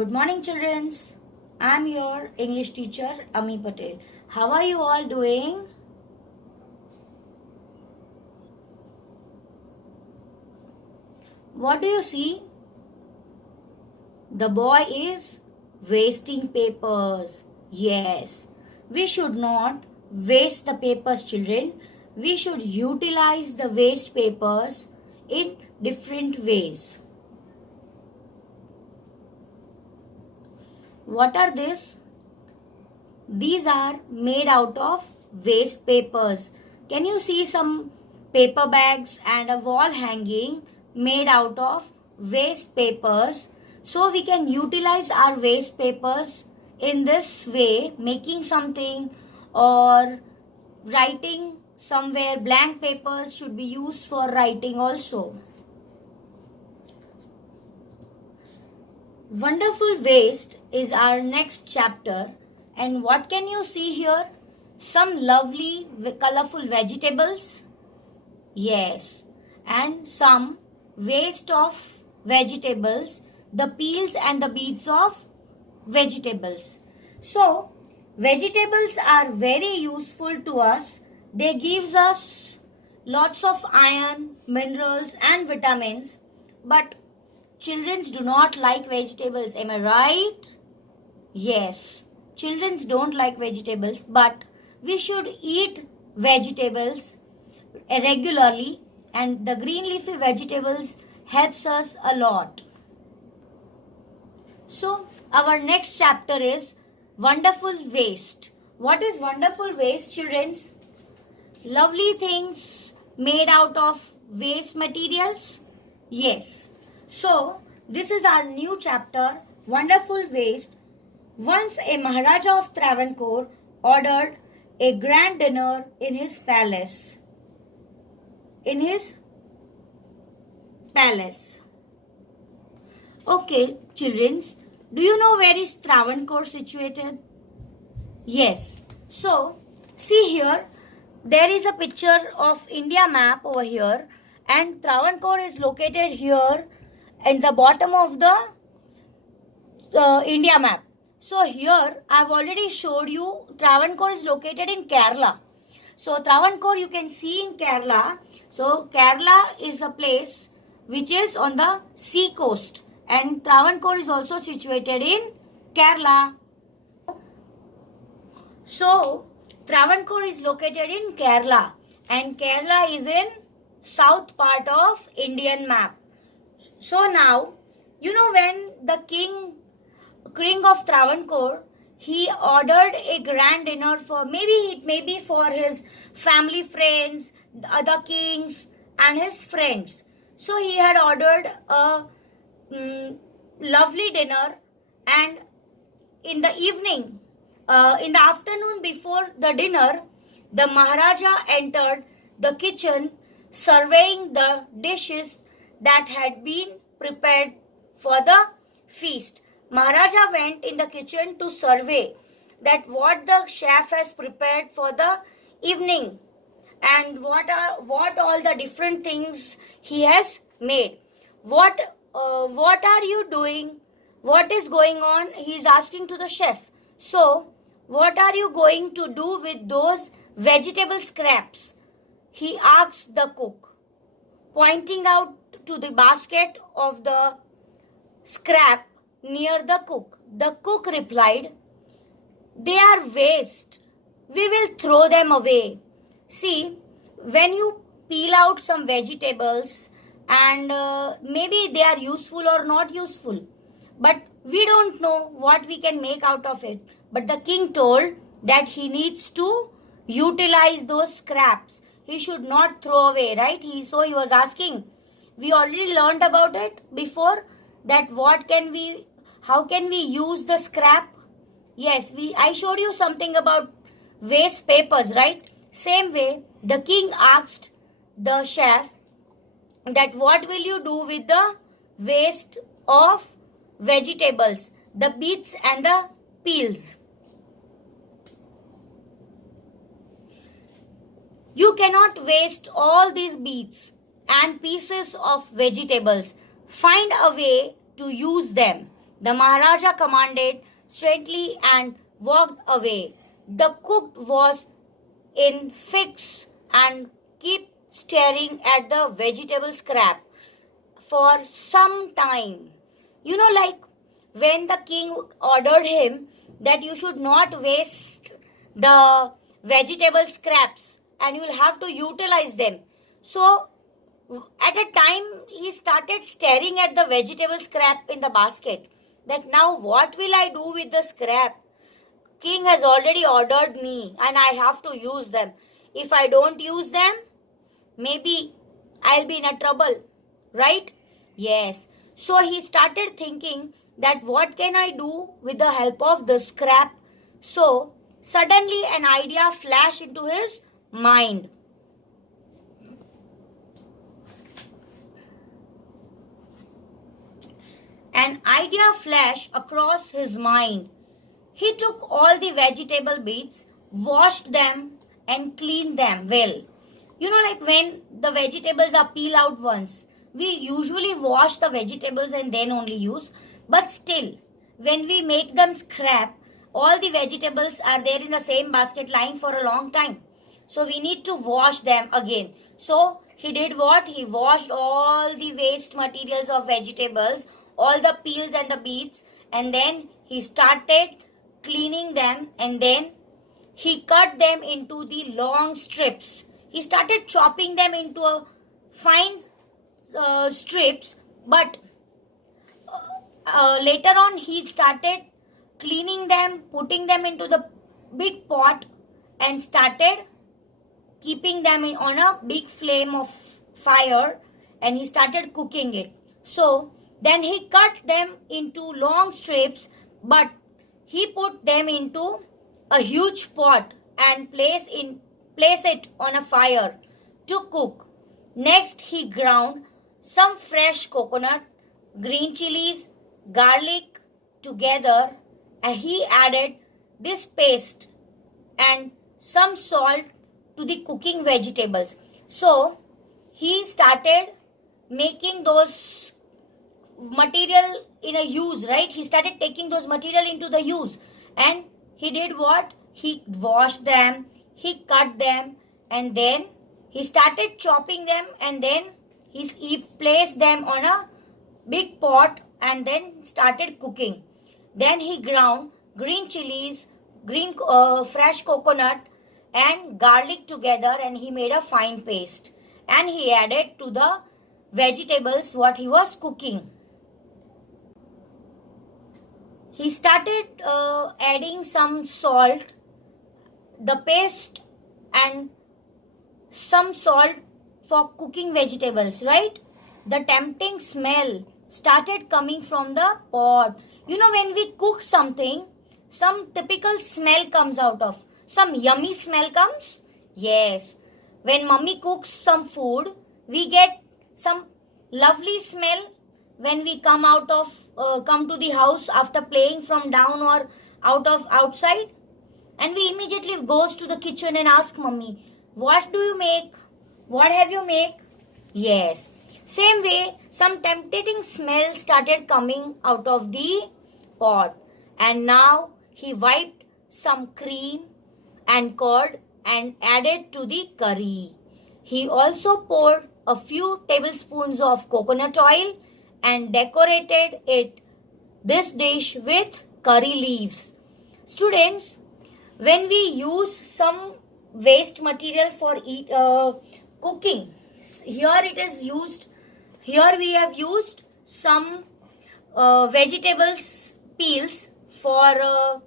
Good morning, children. I'm your English teacher, Ami Patel. How are you all doing? What do you see? The boy is wasting papers. Yes, we should not waste the papers, children. We should utilize the waste papers in different ways. What are these? These are made out of waste papers. Can you see some paper bags and a wall hanging made out of waste papers? So we can utilize our waste papers in this way, making something or writing somewhere. Blank papers should be used for writing also. Wonderful waste is our next chapter. And what can you see here? Some lovely colorful vegetables. Yes. And some waste of vegetables, the peels and the beads of vegetables. So, vegetables are very useful to us. They gives us lots of iron, minerals and vitamins. But children do not like vegetables. Am I right? Yes. Children don't like vegetables, but we should eat vegetables regularly, and the green leafy vegetables helps us a lot. So, our next chapter is wonderful waste. What is wonderful waste, children? Lovely things made out of waste materials? Yes. So, this is our new chapter, Wonderful Waste. Once a Maharaja of Travancore ordered a grand dinner in his palace. Okay, children, do you know where is Travancore situated? Yes. So, see here, there is a picture of India map over here, and Travancore is located here in the bottom of the India map. So here I have already showed you Travancore is located in Kerala. So Travancore you can see in Kerala. So Kerala is a place which is on the sea coast, and Travancore is also situated in Kerala. So Travancore is located in Kerala, and Kerala is in south part of Indian map. So now, you know, when the king of Travancore, he ordered a grand dinner for, it may be for his family friends, other kings and his friends. So he had ordered a lovely dinner, and in the evening, in the afternoon before the dinner, the Maharaja entered the kitchen surveying the dishes that had been prepared for the feast. Maharaja went in the kitchen to survey that what the chef has prepared for the evening and what all the different things he has made. What are you doing? What is going on? He is asking to the chef. So, what are you going to do with those vegetable scraps? He asked the cook, pointing out to the basket of the scrap near the cook. The cook replied, "They are waste. We will throw them away." See, when you peel out some vegetables and maybe they are useful or not useful, but we don't know what we can make out of it. But the king told that he needs to utilize those scraps. He should not throw away, right? So he was asking, we already learned about it before, that how can we use the scrap? Yes, I showed you something about waste papers, right? Same way, the king asked the chef that what will you do with the waste of vegetables, the beets and the peels? You cannot waste all these beets and pieces of vegetables. Find a way to use them. The Maharaja commanded straightly and walked away. The cook was in fix and kept staring at the vegetable scrap for some time. Like when the king ordered him that you should not waste the vegetable scraps and you will have to utilize them. So at a time he started staring at the vegetable scrap in the basket, that now what will I do with the scrap? King has already ordered me and I have to use them. If I don't use them, maybe I'll be in a trouble, right? Yes. So he started thinking that what can I do with the help of the scrap? So suddenly an idea flashed into his mind. An idea flashed across his mind. He took all the vegetable bits, washed them and cleaned them well. Like when the vegetables are peeled out once, we usually wash the vegetables and then only use. But still, when we make them scrap, all the vegetables are there in the same basket lying for a long time. So we need to wash them again. So he did what? He washed all the waste materials of vegetables, all the peels and the beets, and then he started cleaning them, and then he cut them into the long strips. He started chopping them into a fine strips, but later on he started cleaning them, putting them into the big pot and started keeping them on a big flame of fire, and he started cooking it. So then he cut them into long strips, but he put them into a huge pot and place it on a fire to cook. Next he ground some fresh coconut, green chilies, garlic together, and he added this paste and some salt to the cooking vegetables. So he started making those material in a use, right? He started taking those material into the use, and he did what? He washed them, he cut them, and then he started chopping them, and then he placed them on a big pot and then started cooking. Then he ground green chilies, fresh coconut and garlic together, and he made a fine paste, and he added to the vegetables what he was cooking. He started adding some salt, the paste and some salt for cooking vegetables, right? The tempting smell started coming from the pot. When we cook something, some typical smell comes out of. Some yummy smell comes. Yes. When mummy cooks some food, we get some lovely smell when we come to the house after playing from down or outside, and we immediately goes to the kitchen and ask mummy, what do you make? What have you make? Yes. Same way, some tempting smell started coming out of the pot, and now he wiped some cream and curd and added to the curry. He also poured a few tablespoons of coconut oil and decorated this dish with curry leaves. Students, when we use some waste material for cooking, here we have used some vegetables peels for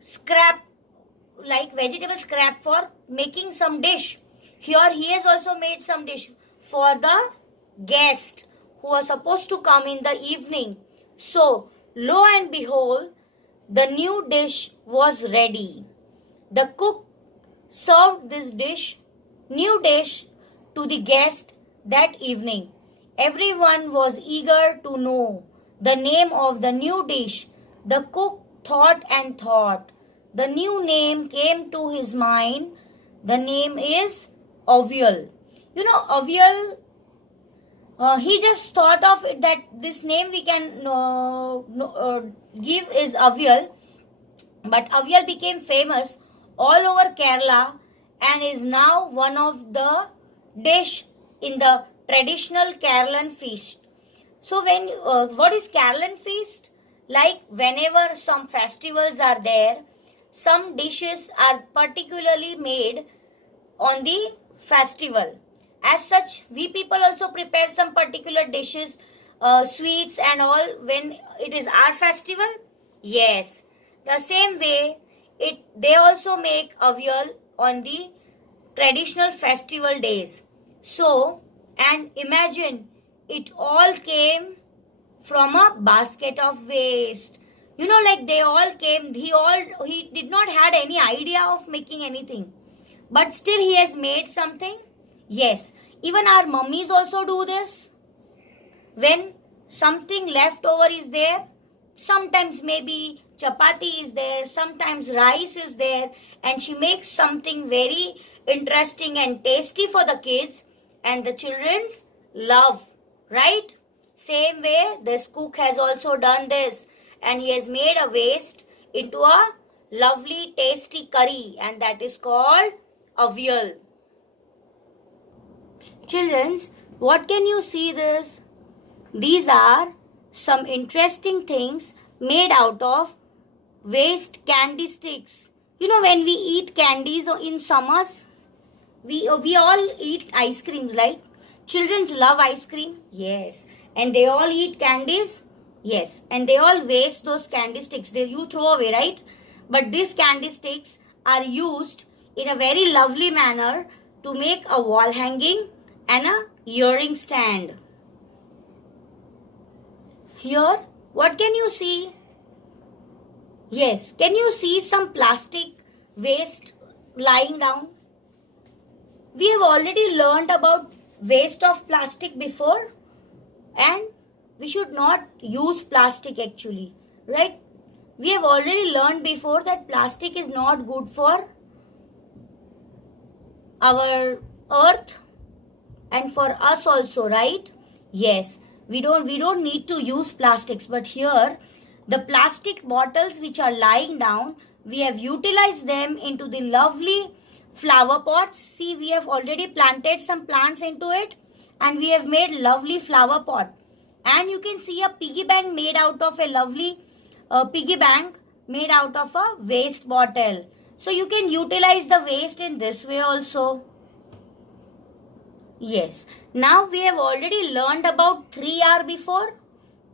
scrap, like vegetable scrap for making some dish. Here he has also made some dish for the guest who was supposed to come in the evening. So, lo and behold, the new dish was ready. The cook served this new dish to the guest that evening. Everyone was eager to know the name of the new dish. The cook thought and thought. The new name came to his mind. The name is Ovial. Ovial He just thought of it that this name we can give is Avial, but Avial became famous all over Kerala and is now one of the dish in the traditional Kerala feast. So when what is Kerala feast? Like whenever some festivals are there, some dishes are particularly made on the festival. As such, we people also prepare some particular dishes, sweets and all when it is our festival. Yes, the same way they also make avial on the traditional festival days. So, and imagine it all came from a basket of waste. You know, like they all came, he did not had any idea of making anything. But still he has made something. Yes, even our mummies also do this. When something left over is there, sometimes maybe chapati is there, sometimes rice is there, and she makes something very interesting and tasty for the kids, and the children's love, right? Same way this cook has also done this, and he has made a waste into a lovely tasty curry, and that is called avial. Childrens, what can you see this? These are some interesting things made out of waste candy sticks. You know, when we eat candies in summers, we all eat ice creams, right? Children love ice cream. Yes. And they all eat candies. Yes. And they all waste those candy sticks. You throw away, right? But these candy sticks are used in a very lovely manner to make a wall hanging and a earring stand. Here, what can you see? Yes, can you see some plastic waste lying down? We have already learned about waste of plastic before, and we should not use plastic actually, right? We have already learned before that plastic is not good for our earth and for us also, right? Yes, we don't need to use plastics, but here the plastic bottles which are lying down, we have utilized them into the lovely flower pots. See, we have already planted some plants into it and we have made lovely flower pot. And you can see a piggy bank made out of a lovely piggy bank made out of a waste bottle. So you can utilize the waste in this way also. Yes. Now we have already learned about 3R before.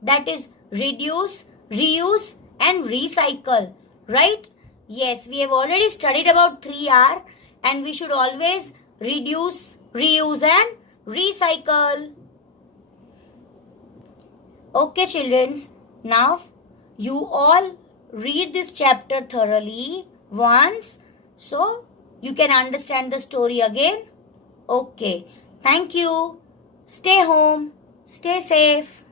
That is reduce, reuse and recycle. Right? Yes, we have already studied about 3R and we should always reduce, reuse and recycle. Okay, children. Now you all read this chapter thoroughly once so you can understand the story again. Okay. Thank you. Stay home. Stay safe.